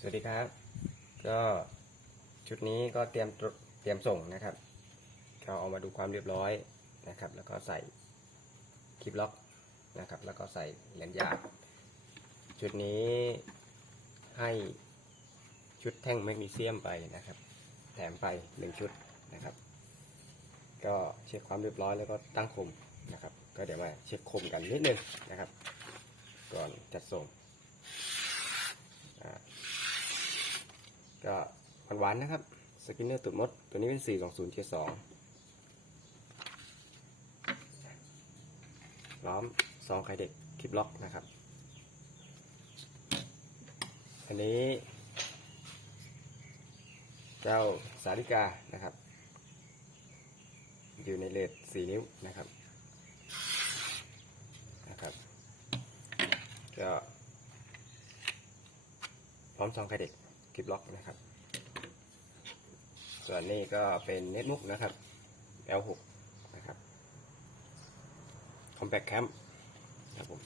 สวัสดีครับ ก็ชุดนี้ก็เตรียมเตรียมส่งนะครับเราเอามาดูความเรียบร้อยนะครับ แล้วก็ใส่คลิปล็อกนะครับ แล้วก็ใส่เหรียญหยาชุดนี้ให้ชุดแท่งแมกนีเซียมไปนะครับ แถมไปหนึ่งชุดนะครับ ก็เช็คความเรียบร้อยแล้วก็ตั้งคมนะครับ ก็เดี๋ยวมาเช็คคมกันนิดนึงนะครับ ก่อนจัดส่งอ่า ก็หวานๆนะครับ สกินเนอร์ตุดมด ตัวนี้เป็น 4 2 0 7 2ล้อมซองไข่เด็กคลิปล็อกนะครับ อันนี้ เจ้าสาริกานะครับ อยู่ในเลท4นิ้วนะครับนะครับ ก็พร้อมซองไข่เด็ก ลิปล็อกนะครับ ส่วนนี้ก็เป็นเน็ตมุกนะครับ L6 นะครับ Compact Camp ครับผม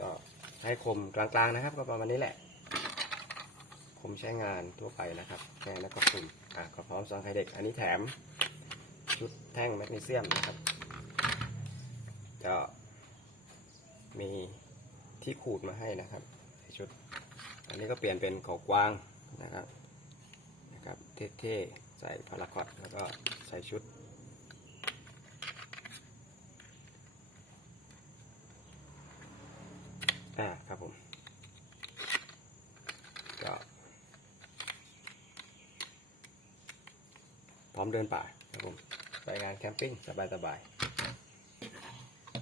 ก็ให้คมกลางๆนะครับ ก็ประมาณนี้แหละ คมใช้งานทั่วไปนะครับแค่แล้วก็คุมอะก็พร้อมซองไข่เด็ก อันนี้แถมชุดแท่งแมกนีเซียมนะครับก็ มีที่ขูดมาให้นะครับในชุด อันนี้ก็เปลี่ยนเป็นเขากวางนะครับนะครับเท่ๆใส่พาราคอตแล้วก็ใส่ชุด อ่าครับผมก็พร้อมเดินป่าครับผมไปงานแคมปิ้งสบายๆ